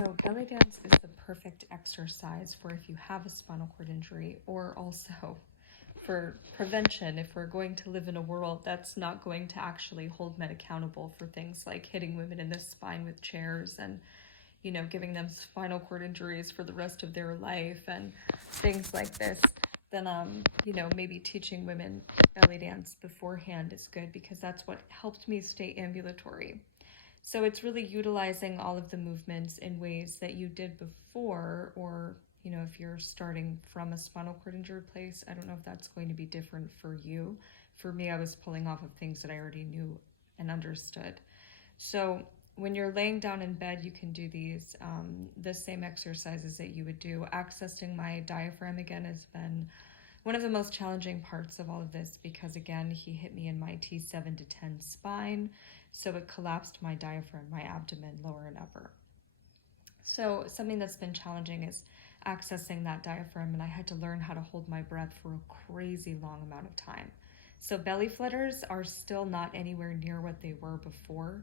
So belly dance is the perfect exercise for if you have a spinal cord injury, or also for prevention if we're going to live in a world that's not going to actually hold men accountable for things like hitting women in the spine with chairs and, giving them spinal cord injuries for the rest of their life and things like this. Then, maybe teaching women belly dance beforehand is good, because that's what helped me stay ambulatory. So it's really utilizing all of the movements in ways that you did before, or, if you're starting from a spinal cord injured place, I don't know if that's going to be different for you. For me, I was pulling off of things that I already knew and understood. So when you're laying down in bed, you can do the same exercises that you would do. Accessing my diaphragm again has been one of the most challenging parts of all of this, because again, he hit me in my T7 to 10 spine, so it collapsed my diaphragm, my abdomen, lower and upper. So something that's been challenging is accessing that diaphragm, and I had to learn how to hold my breath for a crazy long amount of time. So belly flutters are still not anywhere near what they were before.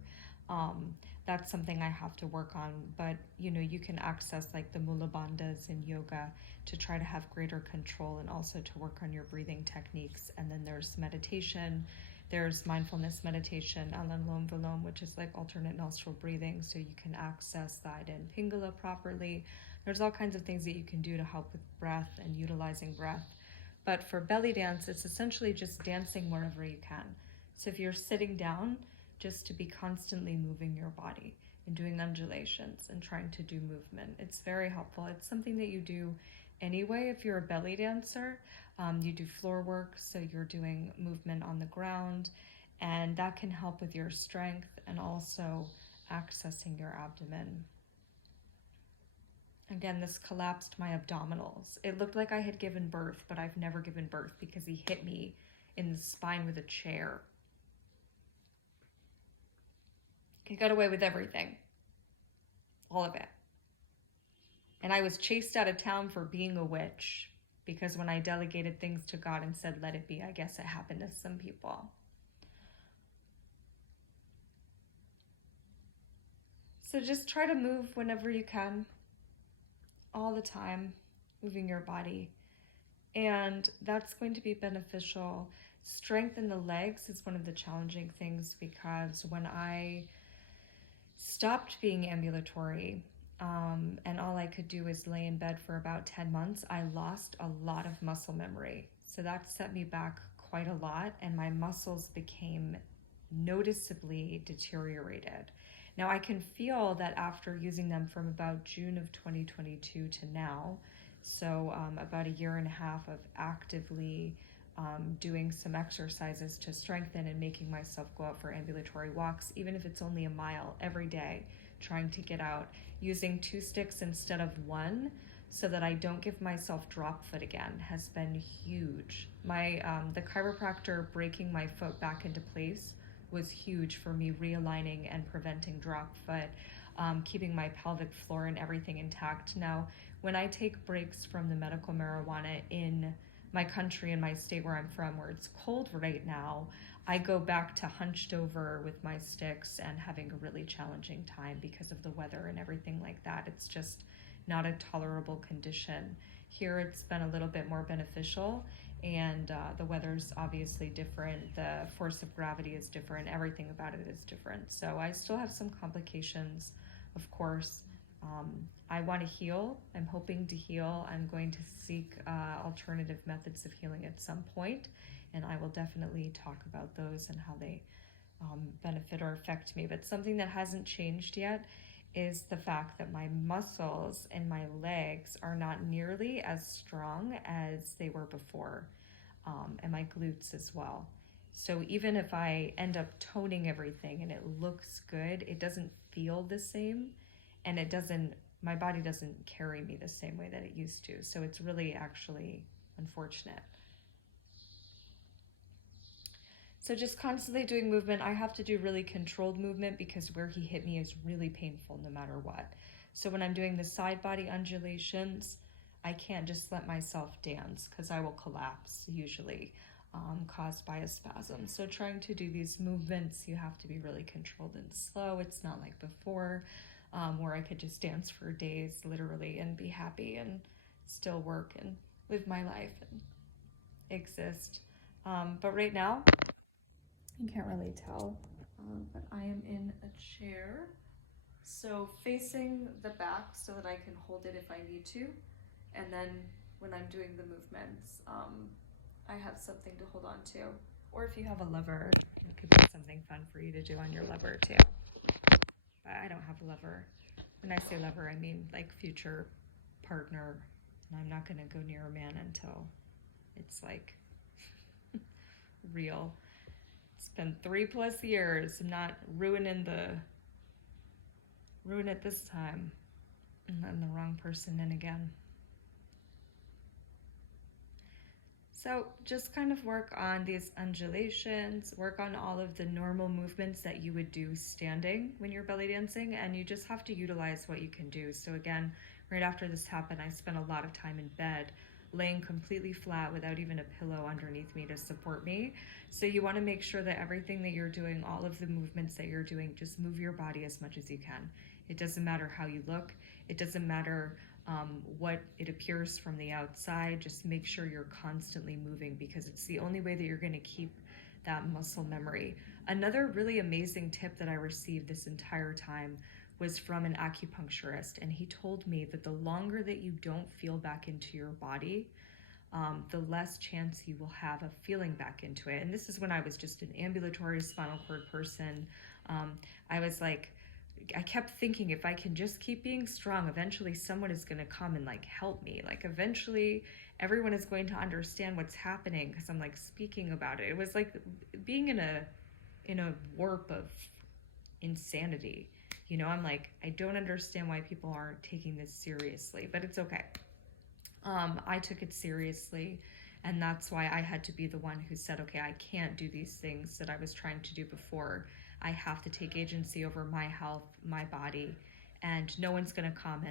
That's something I have to work on, but you can access like the mula bandhas in yoga to try to have greater control, and also to work on your breathing techniques. And then there's meditation, there's mindfulness meditation, Anulom Vilom, which is like alternate nostril breathing, so you can access that in Pingala properly. There's all kinds of things that you can do to help with breath and utilizing breath. But for belly dance, it's essentially just dancing wherever you can. So if you're sitting down, just to be constantly moving your body and doing undulations and trying to do movement. It's very helpful. It's something that you do anyway if you're a belly dancer. You do floor work, so you're doing movement on the ground, and that can help with your strength and also accessing your abdomen. Again, this collapsed my abdominals. It looked like I had given birth, but I've never given birth, because he hit me in the spine with a chair. He got away with everything. All of it. And I was chased out of town for being a witch, because when I delegated things to God and said, let it be, I guess it happened to some people. So just try to move whenever you can, all the time, moving your body. And that's going to be beneficial. Strength in the legs is one of the challenging things, because when I stopped being ambulatory, and all I could do is lay in bed for about 10 months, I lost a lot of muscle memory. So that set me back quite a lot, and my muscles became noticeably deteriorated. Now I can feel that after using them from about June of 2022 to now, so about a year and a half of actively doing some exercises to strengthen and making myself go out for ambulatory walks, even if it's only a mile every day, trying to get out, using 2 sticks instead of 1, so that I don't give myself drop foot again, has been huge. The chiropractor breaking my foot back into place was huge for me realigning and preventing drop foot, keeping my pelvic floor and everything intact. Now, when I take breaks from the medical marijuana in my country and my state where I'm from, where it's cold right now, I go back to hunched over with my sticks and having a really challenging time because of the weather and everything like that. It's just not a tolerable condition. Here it's been a little bit more beneficial, and the weather's obviously different, the force of gravity is different, everything about it is different. So I still have some complications, of course. I want to heal. I'm hoping to heal. I'm going to seek alternative methods of healing at some point, and I will definitely talk about those and how they benefit or affect me. But something that hasn't changed yet is the fact that my muscles in my legs are not nearly as strong as they were before, and my glutes as well. So even if I end up toning everything and it looks good, it doesn't feel the same, and my body doesn't carry me the same way that it used to. So it's really actually unfortunate. So just constantly doing movement. I have to do really controlled movement, because where he hit me is really painful no matter what. So when I'm doing the side body undulations, I can't just let myself dance, because I will collapse usually, caused by a spasm. So trying to do these movements, you have to be really controlled and slow. It's not like before. where I could just dance for days, literally, and be happy and still work and live my life and exist. But right now, you can't really tell, but I am in a chair. So facing the back so that I can hold it if I need to. And then when I'm doing the movements, I have something to hold on to. Or if you have a lever, it could be something fun for you to do on your lever too. But I don't have a lever. When I say lever, I mean like future partner. And I'm not going to go near a man until it's like real. It's been 3+ years. I'm not ruin it this time and then the wrong person in again. So just kind of work on these undulations, work on all of the normal movements that you would do standing when you're belly dancing, and you just have to utilize what you can do. So again, right after this happened, I spent a lot of time in bed, laying completely flat without even a pillow underneath me to support me. So you want to make sure that everything that you're doing, all of the movements that you're doing, just move your body as much as you can. It doesn't matter how you look. It doesn't matter what it appears from the outside. Just make sure you're constantly moving, because it's the only way that you're going to keep that muscle memory. Another really amazing tip that I received this entire time was from an acupuncturist, and he told me that the longer that you don't feel back into your body, the less chance you will have of feeling back into it. And this is when I was just an ambulatory spinal cord person. I was like, I kept thinking, if I can just keep being strong, eventually someone is going to come and like help me. Like eventually everyone is going to understand what's happening because I'm like speaking about it. It was like being in a warp of insanity. You know, I'm like, I don't understand why people aren't taking this seriously, but it's okay. I took it seriously, and that's why I had to be the one who said, okay, I can't do these things that I was trying to do before. I have to take agency over my health, my body, and no one's going to come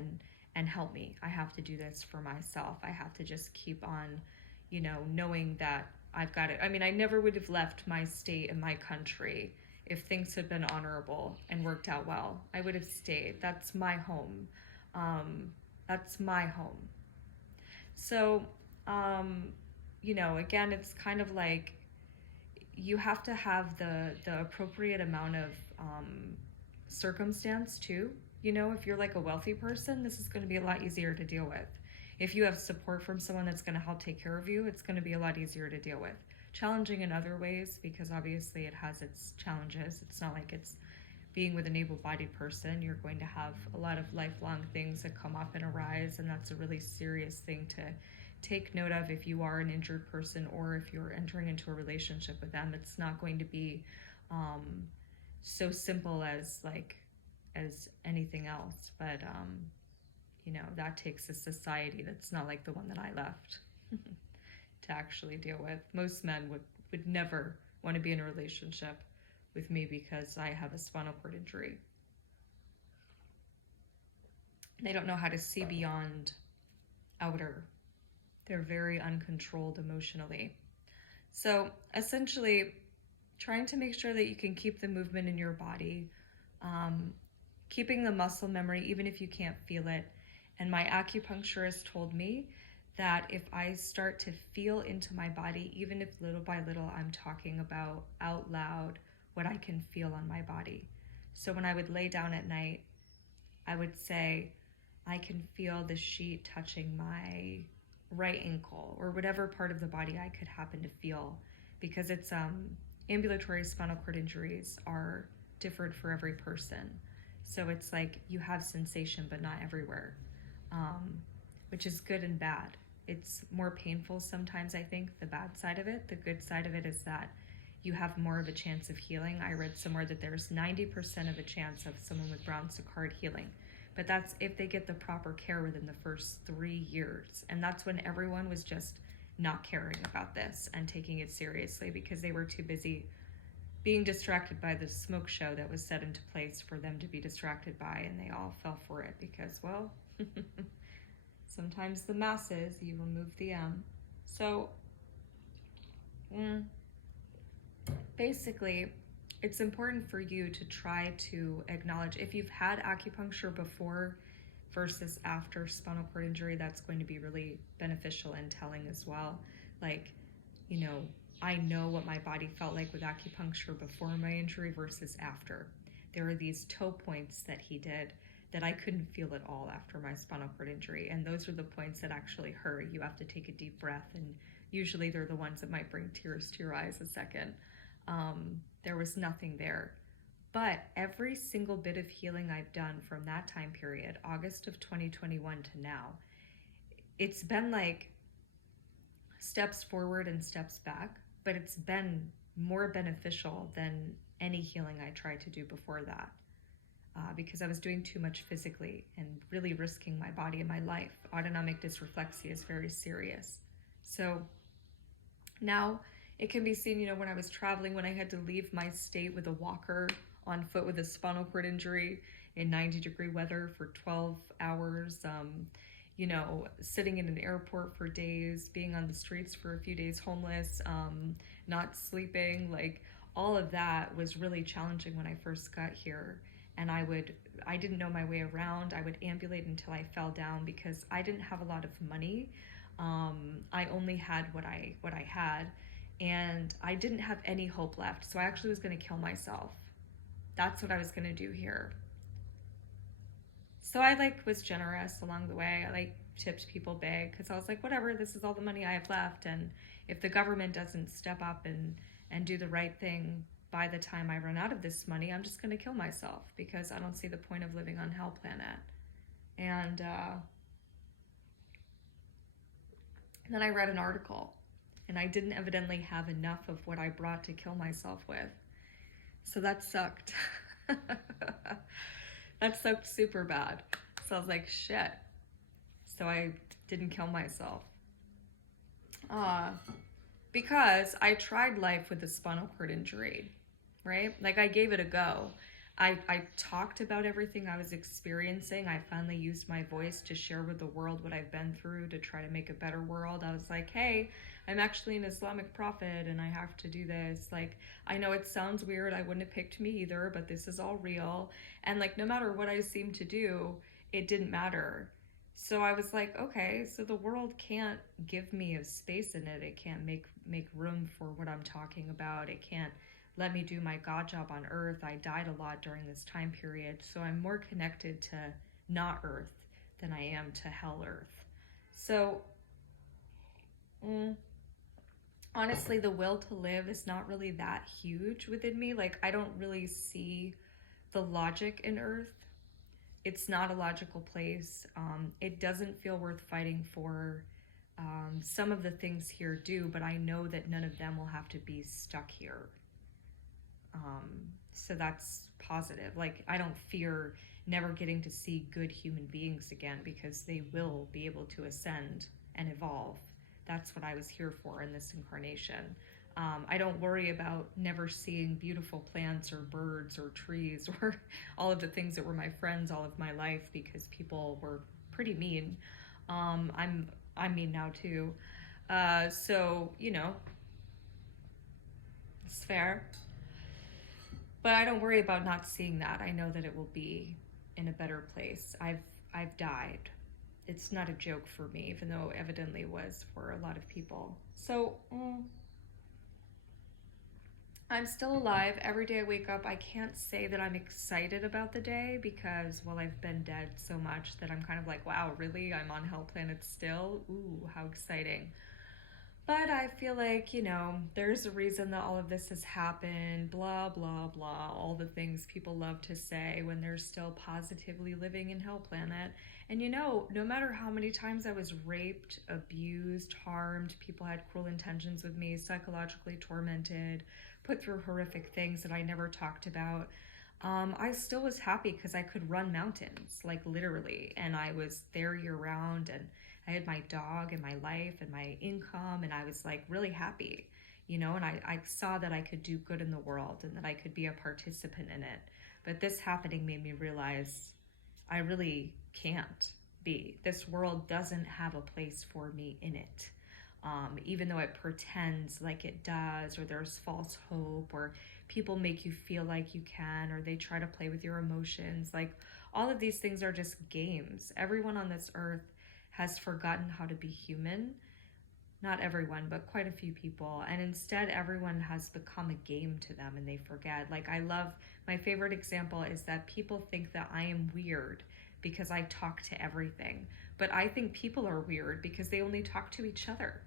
and help me. I have to do this for myself. I have to just keep on, you know, knowing that I've got it. I mean, I never would have left my state and my country if things had been honorable and worked out well. I would have stayed. That's my home. That's my home. So, you know, again, it's kind of like you have to have the appropriate amount of circumstance too. You know, if you're like a wealthy person, this is going to be a lot easier to deal with. If you have support from someone that's going to help take care of you, it's going to be a lot easier to deal with. Challenging in other ways, because obviously it has its challenges. It's not like it's being with an able-bodied person. You're going to have a lot of lifelong things that come up and arise, and that's a really serious thing to take note of if you are an injured person or if you're entering into a relationship with them. It's not going to be so simple as anything else, but you know, that takes a society that's not like the one that I left to actually deal with. Most men would never want to be in a relationship with me because I have a spinal cord injury. They don't know how to see beyond outer. They're very uncontrolled emotionally. So essentially, trying to make sure that you can keep the movement in your body, keeping the muscle memory even if you can't feel it. And my acupuncturist told me that if I start to feel into my body, even if little by little I'm talking about out loud what I can feel on my body. So when I would lay down at night, I would say, I can feel the sheet touching my right ankle, or whatever part of the body I could happen to feel, because it's ambulatory spinal cord injuries are different for every person. So it's like you have sensation but not everywhere, which is good and bad. It's more painful sometimes, I think, the bad side of it. The good side of it is that you have more of a chance of healing. I read somewhere that there's 90% of a chance of someone with Brown-Séquard healing. But that's if they get the proper care within the first 3 years. And that's when everyone was just not caring about this and taking it seriously because they were too busy being distracted by the smoke show that was set into place for them to be distracted by, and they all fell for it because, well, sometimes the masses, you remove the M. So, basically, it's important for you to try to acknowledge if you've had acupuncture before versus after spinal cord injury. That's going to be really beneficial and telling as well. Like, you know, I know what my body felt like with acupuncture before my injury versus after. There are these toe points that he did that I couldn't feel at all after my spinal cord injury, and those are the points that actually hurt. You have to take a deep breath, and usually they're the ones that might bring tears to your eyes a second. There was nothing there. But every single bit of healing I've done from that time period, August of 2021 to now, it's been like steps forward and steps back, but it's been more beneficial than any healing I tried to do before that. Because I was doing too much physically and really risking my body and my life. Autonomic dysreflexia is very serious. So now it can be seen, you know, when I was traveling, when I had to leave my state with a walker on foot with a spinal cord injury in 90-degree weather for 12 hours, you know, sitting in an airport for days, being on the streets for a few days homeless, not sleeping, like all of that was really challenging when I first got here. And I didn't know my way around. I would ambulate until I fell down because I didn't have a lot of money. I only had what I had, and I didn't have any hope left. So I actually was going to kill myself. That's what I was going to do here. So I was generous along the way. I tipped people big because I was like, whatever, this is all the money I have left, and if the government doesn't step up and do the right thing by the time I run out of this money, I'm just going to kill myself because I don't see the point of living on Hell Planet. And then I read an article, and I didn't evidently have enough of what I brought to kill myself with. So that sucked. That sucked super bad. So I was like, shit. So I didn't kill myself. Because I tried life with a spinal cord injury, right? Like I gave it a go. I talked about everything I was experiencing. I finally used my voice to share with the world what I've been through to try to make a better world. I was like, hey, I'm actually an Islamic prophet and I have to do this. Like, I know it sounds weird. I wouldn't have picked me either, but this is all real. And like, no matter what I seemed to do, it didn't matter. So I was like, okay, so the world can't give me a space in it. It can't make room for what I'm talking about. It can't let me do my God job on Earth. I died a lot during this time period, so I'm more connected to not Earth than I am to Hell Earth. So, honestly, the will to live is not really that huge within me. Like, I don't really see the logic in Earth. It's not a logical place. It doesn't feel worth fighting for. Some of the things here do, but I know that none of them will have to be stuck here. So that's positive. Like, I don't fear never getting to see good human beings again because they will be able to ascend and evolve. That's what I was here for in this incarnation. I don't worry about never seeing beautiful plants or birds or trees or all of the things that were my friends all of my life because people were pretty mean. I'm mean now too. So, you know, it's fair. But I don't worry about not seeing that. I know that it will be in a better place. I've died. It's not a joke for me, even though evidently it was for a lot of people. So, I'm still alive. Every day I wake up, I can't say that I'm excited about the day because, well, I've been dead so much that I'm kind of like, wow, really? I'm on Hell Planet still? Ooh, how exciting. But I feel like, you know, there's a reason that all of this has happened, blah, blah, blah, all the things people love to say when they're still positively living in Hell Planet. And you know, no matter how many times I was raped, abused, harmed, people had cruel intentions with me, psychologically tormented, put through horrific things that I never talked about, I still was happy because I could run mountains, like literally, and I was there year round, and I had my dog and my life and my income, and I was like really happy, you know, and I saw that I could do good in the world and that I could be a participant in it. But this happening made me realize I really can't be. This world doesn't have a place for me in it. even though it pretends like it does, or there's false hope, or people make you feel like you can, or they try to play with your emotions. Like, all of these things are just games. Everyone on this earth has forgotten how to be human. Not everyone, but quite a few people. And instead, everyone has become a game to them and they forget. Like, my favorite example is that people think that I am weird because I talk to everything. But I think people are weird because they only talk to each other.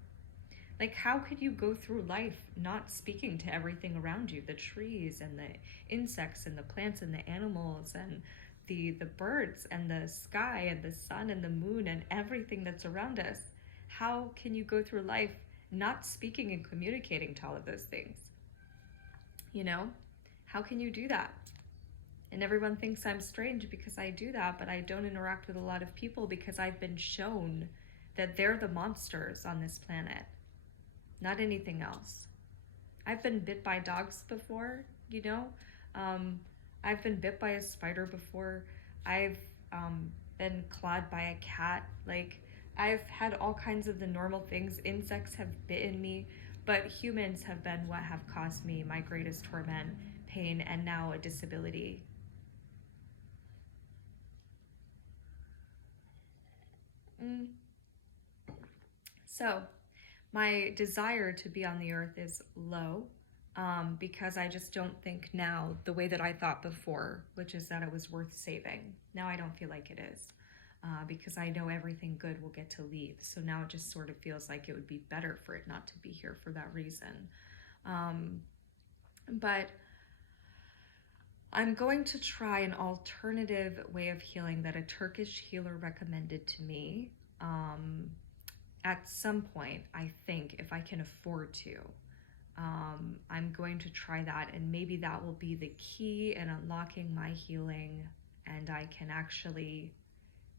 Like, how could you go through life not speaking to everything around you? The trees and the insects and the plants and the animals and the birds and the sky and the sun and the moon and everything that's around us. How can you go through life not speaking and communicating to all of those things? You know? How can you do that? And everyone thinks I'm strange because I do that, but I don't interact with a lot of people because I've been shown that they're the monsters on this planet, not anything else. I've been bit by dogs before, you know? I've been bit by a spider before. I've been clawed by a cat. Like, I've had all kinds of the normal things. Insects have bitten me, but humans have been what have caused me my greatest torment, pain, and now a disability. So, my desire to be on the earth is low, because I just don't think now the way that I thought before, which is that it was worth saving. Now I don't feel like it is, because I know everything good will get to leave. So now it just sort of feels like it would be better for it not to be here for that reason. But I'm going to try an alternative way of healing that a Turkish healer recommended to me. At some point, I think, if I can afford to, I'm going to try that, and maybe that will be the key in unlocking my healing, and I can actually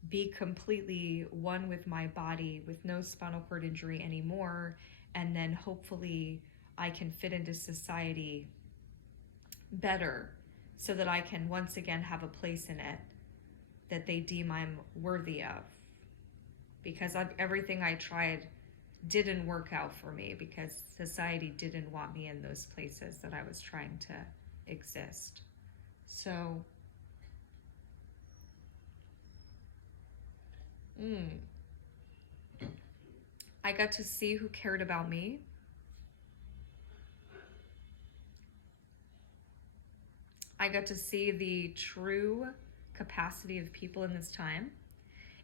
be completely one with my body with no spinal cord injury anymore, and then hopefully I can fit into society better so that I can once again have a place in it that they deem I'm worthy of. Because everything I tried didn't work out for me because society didn't want me in those places that I was trying to exist. So, I got to see who cared about me. I got to see the true capacity of people in this time.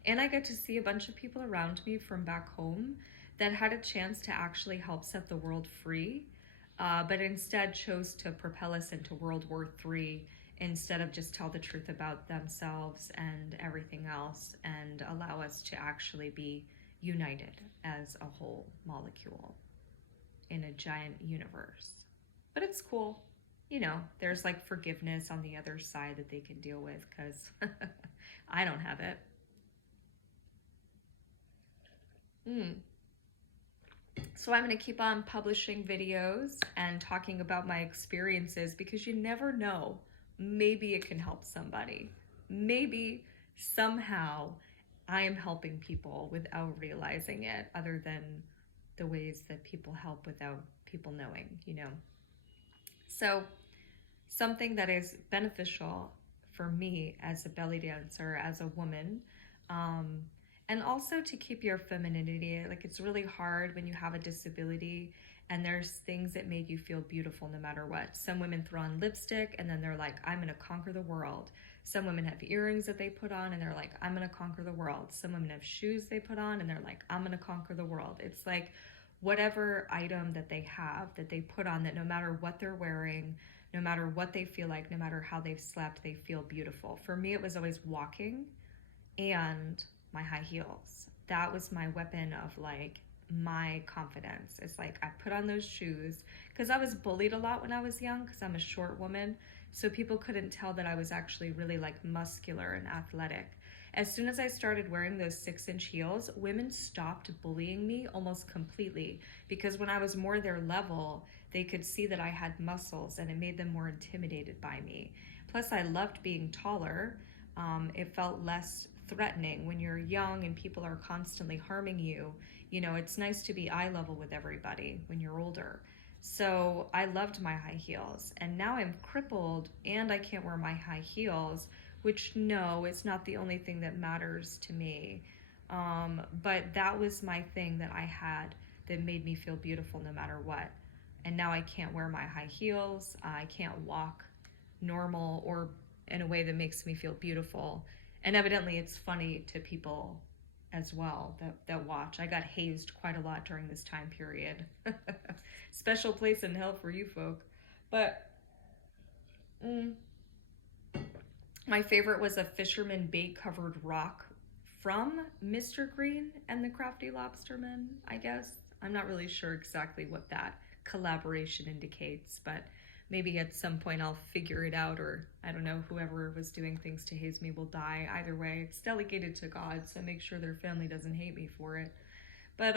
And I got to see a bunch of people around me from back home that had a chance to actually help set the world free, but instead chose to propel us into World War III instead of just tell the truth about themselves and everything else and allow us to actually be united as a whole molecule in a giant universe. But it's cool. You know, there's like forgiveness on the other side that they can deal with because I don't have it. So I'm going to keep on publishing videos and talking about my experiences because you never know. Maybe it can help somebody. Maybe somehow I am helping people without realizing it, other than the ways that people help without people knowing, you know. So something that is beneficial for me as a belly dancer, as a woman, and also to keep your femininity. Like, it's really hard when you have a disability and there's things that made you feel beautiful no matter what. Some women throw on lipstick and then they're like, I'm gonna conquer the world. Some women have earrings that they put on and they're like, I'm gonna conquer the world. Some women have shoes they put on and they're like, I'm gonna conquer the world. It's like whatever item that they have that they put on, that no matter what they're wearing, no matter what they feel like, no matter how they've slept, they feel beautiful. For me, it was always walking and my high heels. That was my weapon of like my confidence. It's like I put on those shoes because I was bullied a lot when I was young because I'm a short woman. So people couldn't tell that I was actually really like muscular and athletic. As soon as I started wearing those 6-inch heels, women stopped bullying me almost completely because when I was more their level, they could see that I had muscles and it made them more intimidated by me. Plus, I loved being taller. It felt less threatening when you're young and people are constantly harming you. You know, it's nice to be eye level with everybody when you're older. So I loved my high heels, and now I'm crippled and I can't wear my high heels, which, no, it's not the only thing that matters to me. But that was my thing that I had that made me feel beautiful no matter what. And now I can't wear my high heels. I can't walk normal or in a way that makes me feel beautiful. And evidently it's funny to people as well that watch. I got hazed quite a lot during this time period. Special place in hell for you folk. But mm, my favorite was a fisherman bait covered rock from Mr. Green and the Crafty Lobsterman, I guess. I'm not really sure exactly what that collaboration indicates, but maybe at some point I'll figure it out, or I don't know, whoever was doing things to haze me will die. Either way, it's delegated to God, so make sure their family doesn't hate me for it. But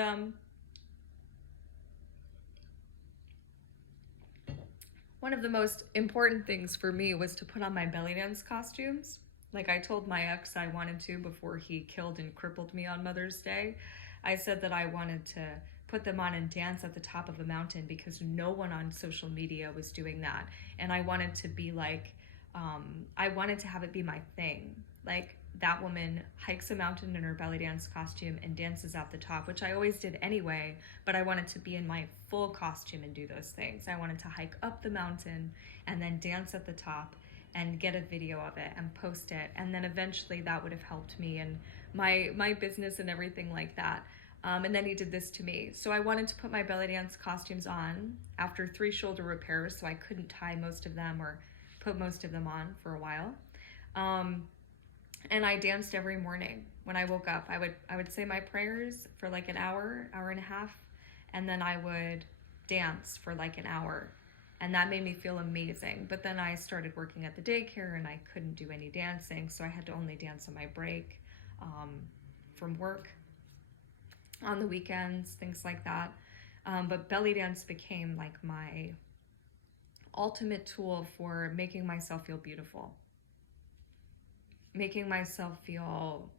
one of the most important things for me was to put on my belly dance costumes. Like I told my ex I wanted to before he killed and crippled me on Mother's Day. I said that I wanted to put them on and dance at the top of a mountain because no one on social media was doing that. And I wanted to be like, I wanted to have it be my thing. Like that woman hikes a mountain in her belly dance costume and dances at the top, which I always did anyway, but I wanted to be in my full costume and do those things. I wanted to hike up the mountain and then dance at the top and get a video of it and post it. And then eventually that would have helped me and my business and everything like that. And then he did this to me. So I wanted to put my belly dance costumes on after 3 shoulder repairs, so I couldn't tie most of them or put most of them on for a while. And I danced every morning when I woke up. I would say my prayers for like an hour, hour and a half, and then I would dance for like an hour. And that made me feel amazing. But then I started working at the daycare and I couldn't do any dancing, so I had to only dance on my break from work, on the weekends, things like that. But belly dance became like my ultimate tool for making myself feel beautiful, making myself feel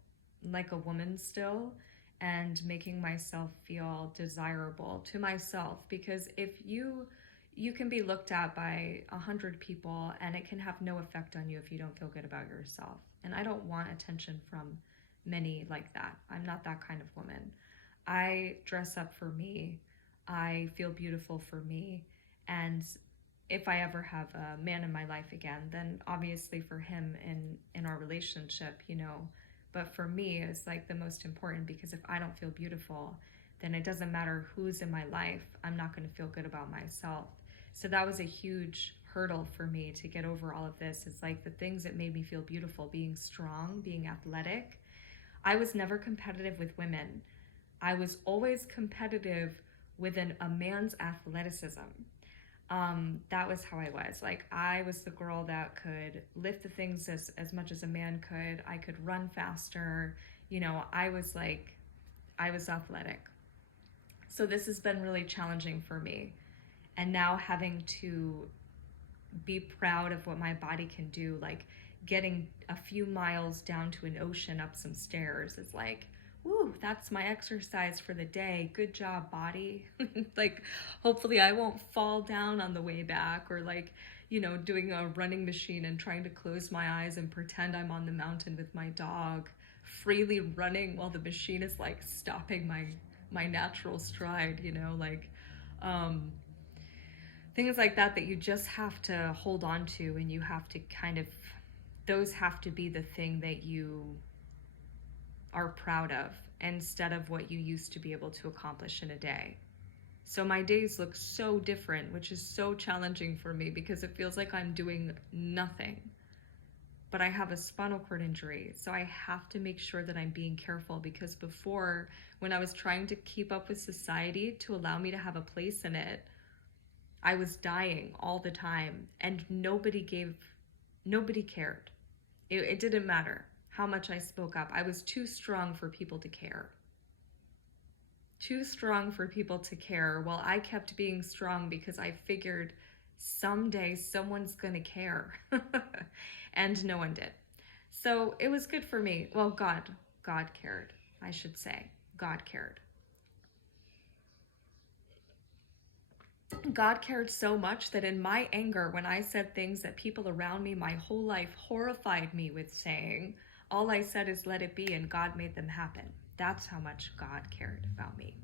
like a woman still, and making myself feel desirable to myself. Because if you can be looked at by 100 people and it can have no effect on you if you don't feel good about yourself. And I don't want attention from many like that. I'm not that kind of woman. I dress up for me. I feel beautiful for me. And if I ever have a man in my life again, then obviously for him in our relationship, you know. But for me, it's like the most important, because if I don't feel beautiful, then it doesn't matter who's in my life. I'm not going to feel good about myself. So that was a huge hurdle for me to get over all of this. It's like the things that made me feel beautiful: being strong, being athletic. I was never competitive with women. I was always competitive with a man's athleticism. That was how I was. Like, I was the girl that could lift the things as much as a man could. I could run faster. You know, I was athletic. So this has been really challenging for me. And now having to be proud of what my body can do, like getting a few miles down to an ocean up some stairs, is like, woo, that's my exercise for the day. Good job, body. Like, hopefully I won't fall down on the way back, or like, you know, doing a running machine and trying to close my eyes and pretend I'm on the mountain with my dog, freely running while the machine is like stopping my natural stride, you know, like things like that you just have to hold on to, and you have to kind of, those have to be the thing that you are proud of, instead of what you used to be able to accomplish in a day. So my days look so different, which is so challenging for me because it feels like I'm doing nothing. But I have a spinal cord injury, so I have to make sure that I'm being careful, because before, when I was trying to keep up with society to allow me to have a place in it, I was dying all the time, and nobody cared. It didn't matter how much I spoke up. I was too strong for people to care. Too strong for people to care. Well, I kept being strong because I figured someday someone's gonna care. And no one did. So it was good for me. Well, God cared, I should say. God cared. God cared so much that in my anger, when I said things that people around me my whole life horrified me with saying, all I said is let it be, and God made them happen. That's how much God cared about me.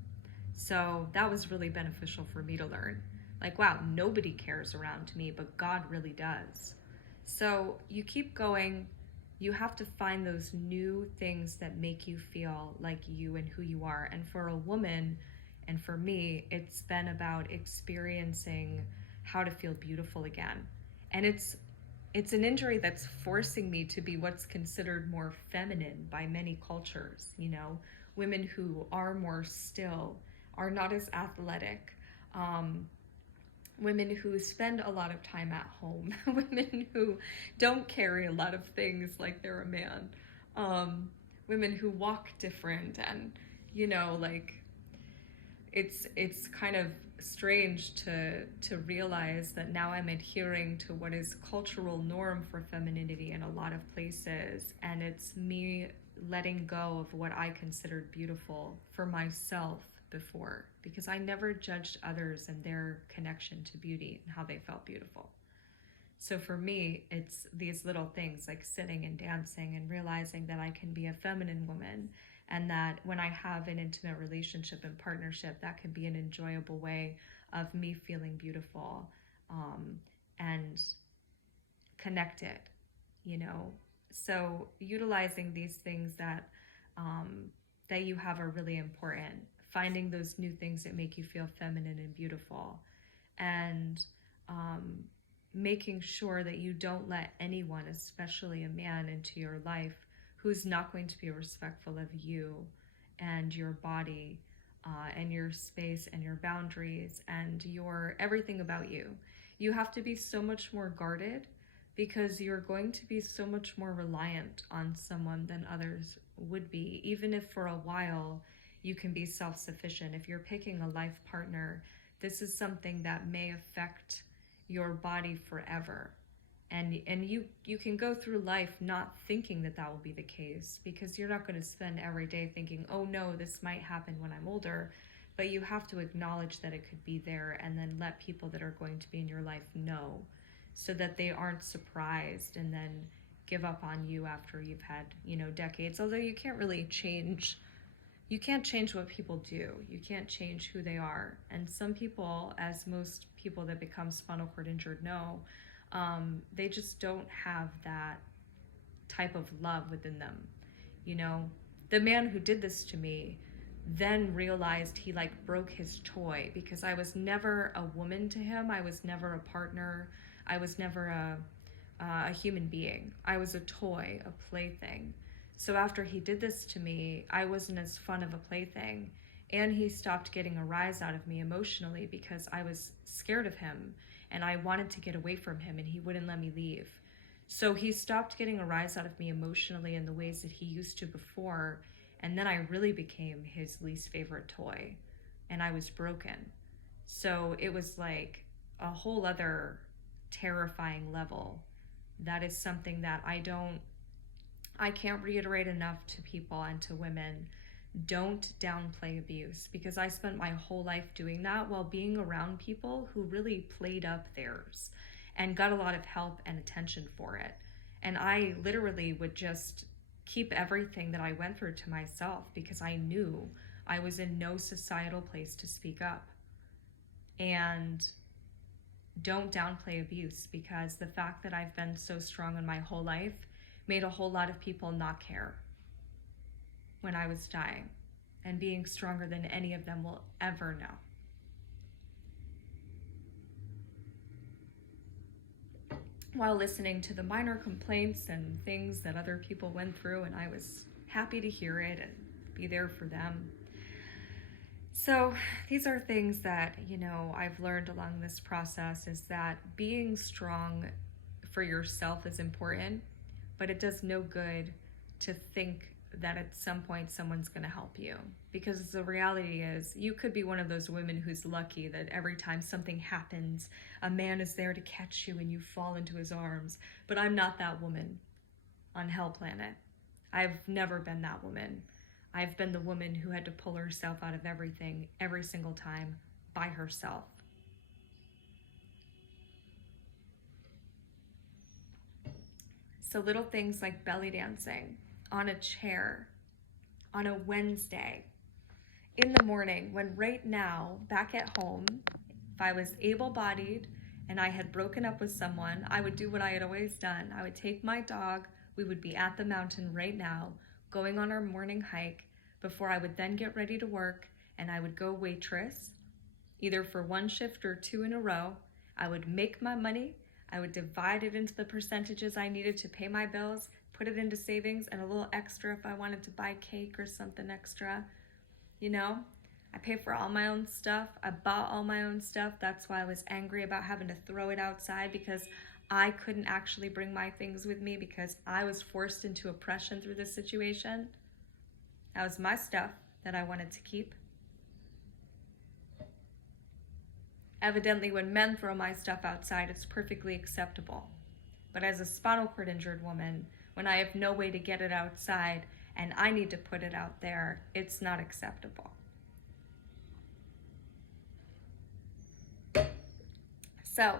So that was really beneficial for me to learn. Like, wow, nobody cares around me, but God really does. So you keep going. You have to find those new things that make you feel like you and who you are. And for a woman, and for me, it's been about experiencing how to feel beautiful again. And it's an injury that's forcing me to be what's considered more feminine by many cultures, you know, women who are more still, are not as athletic, um, women who spend a lot of time at home, women who don't carry a lot of things like they're a man, women who walk different, and you know, like it's kind of strange to realize that now I'm adhering to what is cultural norm for femininity in a lot of places, and it's me letting go of what I considered beautiful for myself before, because I never judged others and their connection to beauty and how they felt beautiful. So for me, it's these little things like sitting and dancing and realizing that I can be a feminine woman, and that when I have an intimate relationship and partnership, that can be an enjoyable way of me feeling beautiful, and connected, you know. So utilizing these things that you have are really important. Finding those new things that make you feel feminine and beautiful, and um, making sure that you don't let anyone, especially a man, into your life who's not going to be respectful of you and your body, and your space and your boundaries and your everything about you. You have to be so much more guarded, because you're going to be so much more reliant on someone than others would be, even if for a while you can be self-sufficient. If you're picking a life partner, this is something that may affect your body forever. And you can go through life not thinking that that will be the case, because you're not going to spend every day thinking, oh no, this might happen when I'm older. But you have to acknowledge that it could be there, and then let people that are going to be in your life know, so that they aren't surprised and then give up on you after you've had, you know, decades. Although you can't really change, you can't change what people do. You can't change who they are. And some people, as most people that become spinal cord injured know, they just don't have that type of love within them. You know, the man who did this to me then realized he like broke his toy, because I was never a woman to him. I was never a partner. I was never a human being. I was a toy, a plaything. So after he did this to me, I wasn't as fun of a plaything. And he stopped getting a rise out of me emotionally, because I was scared of him and I wanted to get away from him, and he wouldn't let me leave. So he stopped getting a rise out of me emotionally in the ways that he used to before. And then I really became his least favorite toy, and I was broken. So it was like a whole other terrifying level. That is something that I can't reiterate enough to people and to women. Don't downplay abuse, because I spent my whole life doing that while being around people who really played up theirs and got a lot of help and attention for it. And I literally would just keep everything that I went through to myself, because I knew I was in no societal place to speak up. And don't downplay abuse, because the fact that I've been so strong in my whole life made a whole lot of people not care when I was dying, and being stronger than any of them will ever know. While listening to the minor complaints and things that other people went through, and I was happy to hear it and be there for them. So these are things that, you know, I've learned along this process, is that being strong for yourself is important, but it does no good to think that at some point someone's going to help you, because the reality is you could be one of those women who's lucky that every time something happens, a man is there to catch you and you fall into his arms. But I'm not that woman. on Hell Planet. I've never been that woman. I've been the woman who had to pull herself out of everything every single time by herself. So little things like belly dancing on a chair on a Wednesday in the morning, when right now, back at home, if I was able-bodied and I had broken up with someone, I would do what I had always done. I would take my dog, we would be at the mountain right now, going on our morning hike, before I would then get ready to work, and I would go waitress, either for one shift or two in a row. I would make my money, I would divide it into the percentages I needed to pay my bills, put it into savings, and a little extra if I wanted to buy cake or something extra. You know, I pay for all my own stuff. I bought all my own stuff. That's why I was angry about having to throw it outside, because I couldn't actually bring my things with me because I was forced into oppression through this situation. That was my stuff that I wanted to keep. Evidently, when men throw my stuff outside, it's perfectly acceptable. But as a spinal cord injured woman, when I have no way to get it outside and I need to put it out there, it's not acceptable. So,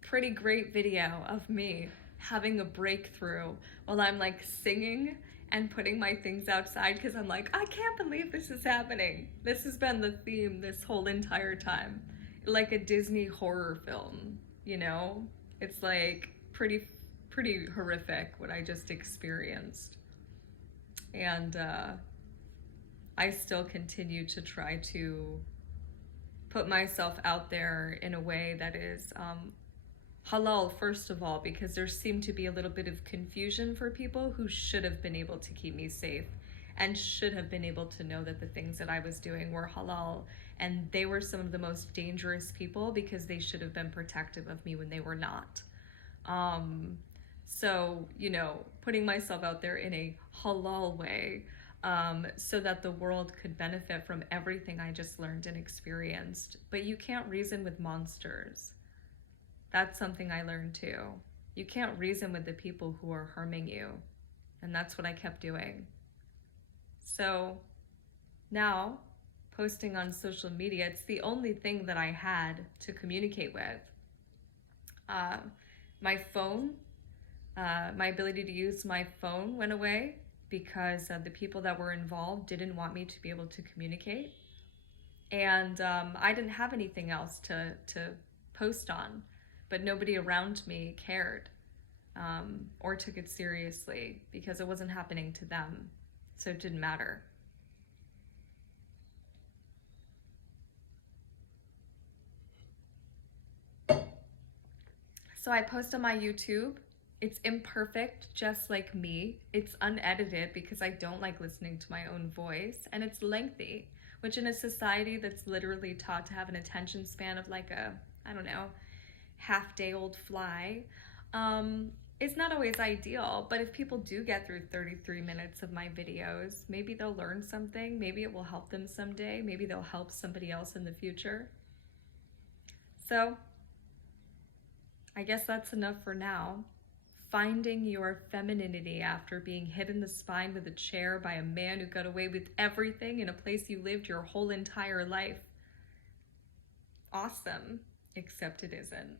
pretty great video of me having a breakthrough while I'm like singing and putting my things outside, because I'm like, I can't believe this is happening. This has been the theme this whole entire time. Like a Disney horror film, you know? It's like pretty horrific what I just experienced. And I still continue to try to put myself out there in a way that is halal, first of all, because there seemed to be a little bit of confusion for people who should have been able to keep me safe and should have been able to know that the things that I was doing were halal. And they were some of the most dangerous people because they should have been protective of me when they were not. So, you know, putting myself out there in a halal way, so that the world could benefit from everything I just learned and experienced. But you can't reason with monsters. That's something I learned too. You can't reason with the people who are harming you. And that's what I kept doing. So now, posting on social media, it's the only thing that I had to communicate with. My phone, my ability to use my phone went away because the people that were involved didn't want me to be able to communicate. And I didn't have anything else to post on, but nobody around me cared or took it seriously because it wasn't happening to them, so it didn't matter. So I post on my YouTube. It's imperfect, just like me. It's unedited because I don't like listening to my own voice, and it's lengthy, which in a society that's literally taught to have an attention span of like a, I don't know, half-day-old fly, is not always ideal. But if people do get through 33 minutes of my videos, maybe they'll learn something, maybe it will help them someday, maybe they'll help somebody else in the future. So I guess that's enough for now. Finding your femininity after being hit in the spine with a chair by a man who got away with everything in a place you lived your whole entire life. Awesome, except it isn't.